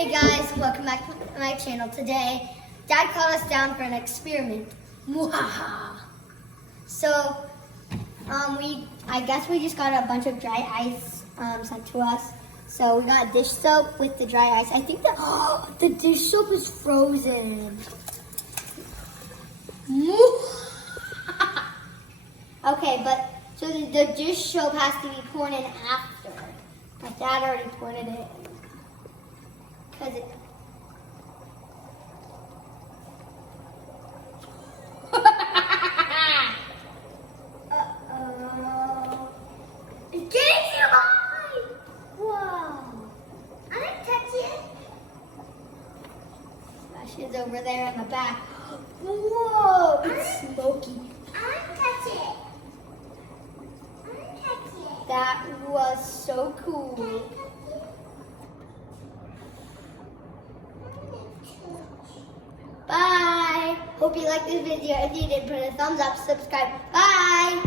Hey guys, welcome back to my channel. Today, Dad called us down for an experiment. Mwahaha. So, I guess we just got a bunch of dry ice sent to us. So we got dish soap with the dry ice. I think the dish soap is frozen. Okay, but so the dish soap has to be poured in after. My dad already poured it in. Cause it. Uh-oh. It's getting too high! Whoa. I didn't touch it. She's over there in the back. Whoa! It's smoky. I didn't touch it. That was so cool. Bye. Hope you liked this video. If you did, put a thumbs up, subscribe. Bye.